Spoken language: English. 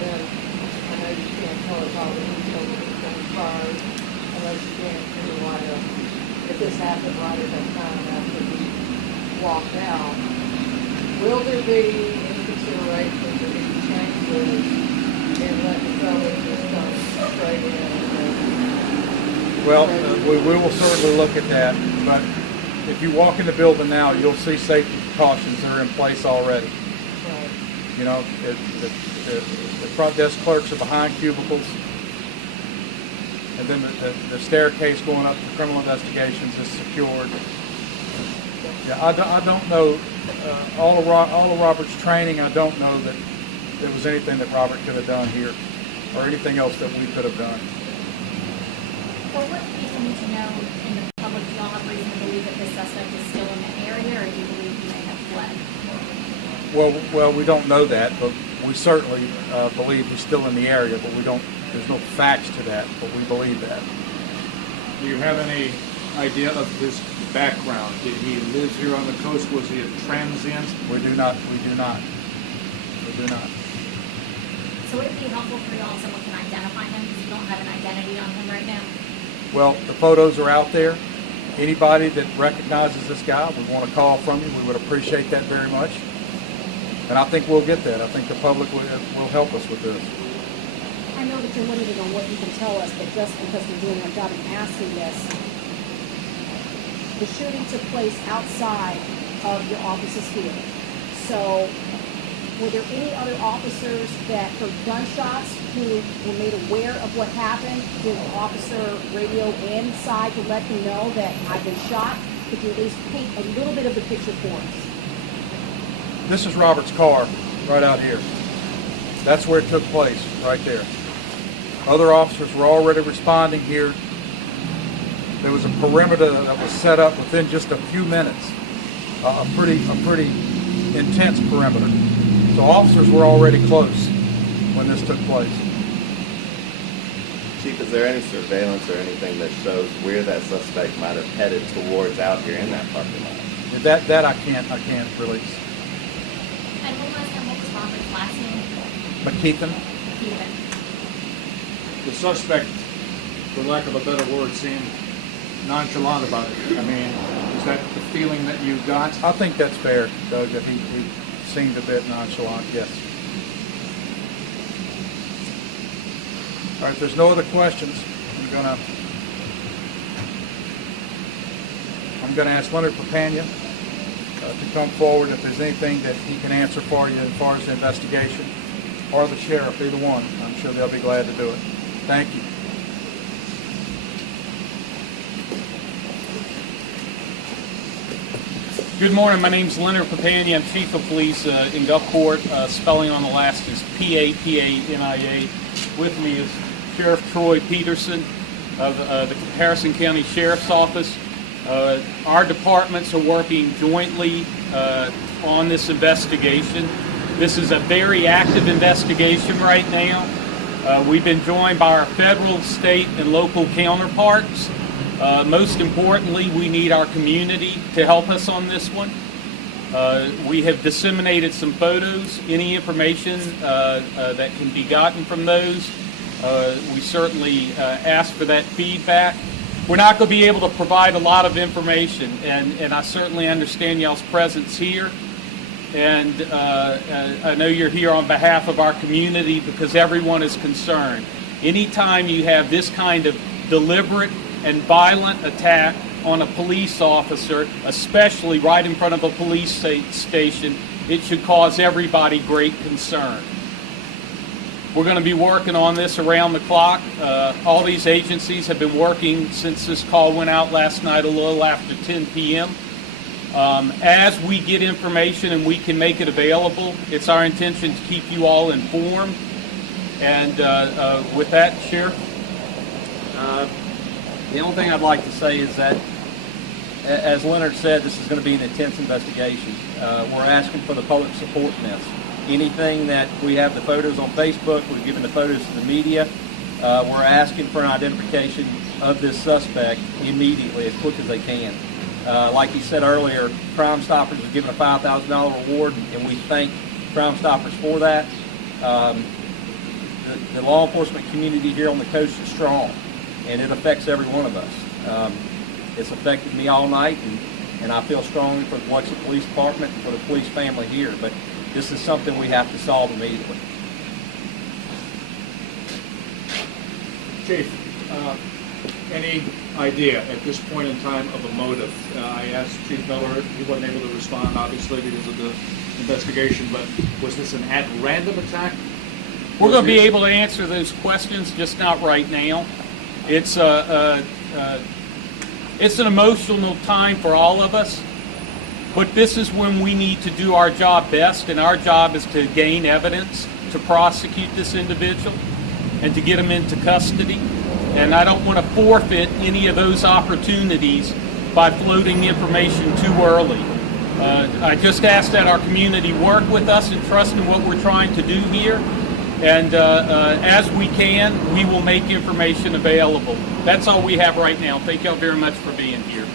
then I know you can't tell us all the details of who's been fired unless you can't do like if this happened right at that time after we walked out. Will there be any consideration for any changes in letting the fellas just come straight in? Well, we will certainly look at that, but if you walk in the building now, you'll see safety precautions that are in place already. Right. You know, the front desk clerks are behind cubicles, and then the staircase going up to criminal investigations is secured. Yeah, I don't know, all of Robert's training, I don't know that there was anything that Robert could have done here or anything else that we could have done. Well, what people need to know in the public, do y'all have reason to believe that this suspect is still in the area, or do you believe he may have fled? Well, we don't know that, but we certainly believe he's still in the area, but we don't, there's no facts to that, but we believe that. Do you have any idea of his background? Did he live here on the coast? Was he a transient? We do not. We do not. So would it be helpful for y'all if someone can identify him, because you don't have an identity on him right now? Well, the photos are out there. Anybody that recognizes this guy, we want a call from you. We would appreciate that very much. And I think we'll get that. I think the public will help us with this. I know that you're limited on what you can tell us, but just because we're doing our job in asking this, the shooting took place outside of your offices here. So, were there any other officers that heard gunshots who were made aware of what happened? Did the officer radio inside to let them know that I've been shot? Could you at least paint a little bit of the picture for us? This is Robert's car right out here. That's where it took place, right there. Other officers were already responding here. There was a perimeter that was set up within just a few minutes. A pretty intense perimeter. So officers were already close when this took place. Chief, is there any surveillance or anything that shows where that suspect might have headed towards out here in that parking lot? That I can't release. And one last time, what was Robert's last name? McKeithen. Keegan. The suspect, for lack of a better word, seemed nonchalant about it. I mean, is that the feeling that you got? I think that's fair, Doug, that he seemed a bit nonchalant, yes. All right, if there's no other questions, I'm gonna ask Leonard Papania to come forward if there's anything that he can answer for you as far as the investigation, or the sheriff, either one. I'm sure they'll be glad to do it. Thank you. Good morning. My name's Leonard Papania. I'm Chief of Police in Gulfport. Spelling on the last is P-A-P-A-N-I-A. With me is Sheriff Troy Peterson of the Harrison County Sheriff's Office. Our departments are working jointly on this investigation. This is a very active investigation right now. We've been joined by our federal, state, and local counterparts. Most importantly, we need our community to help us on this one. We have disseminated some photos. Any information that can be gotten from those, we certainly ask for that feedback. We're not going to be able to provide a lot of information, and I certainly understand y'all's presence here. And I know you're here on behalf of our community because everyone is concerned. Anytime you have this kind of deliberate and violent attack on a police officer, especially right in front of a police station, it should cause everybody great concern. We're going to be working on this around the clock. All these agencies have been working since this call went out last night a little after 10 p.m. As we get information and we can make it available, it's our intention to keep you all informed. And with that, Sheriff? The only thing I'd like to say is that, as Leonard said, this is going to be an intense investigation. We're asking for the public support in this. Anything that we have the photos on Facebook, we've given the photos to the media. We're asking for an identification of this suspect immediately, as quick as they can. Like he said earlier, Crime Stoppers was given a $5,000 reward, and we thank Crime Stoppers for that. the law enforcement community here on the coast is strong, and it affects every one of us. It's affected me all night, and I feel strongly for the Biloxi Police Department and for the police family here, but this is something we have to solve immediately. Chief, any idea at this point in time of a motive? I asked Chief Miller, he wasn't able to respond, obviously, because of the investigation, but was this an at-random attack? We're going to be able to answer those questions, just not right now. It's an emotional time for all of us, but this is when we need to do our job best, and our job is to gain evidence, to prosecute this individual, and to get him into custody. And I don't want to forfeit any of those opportunities by floating information too early. I just ask that our community work with us and trust in what we're trying to do here. And as we can, we will make information available. That's all we have right now. Thank you all very much for being here.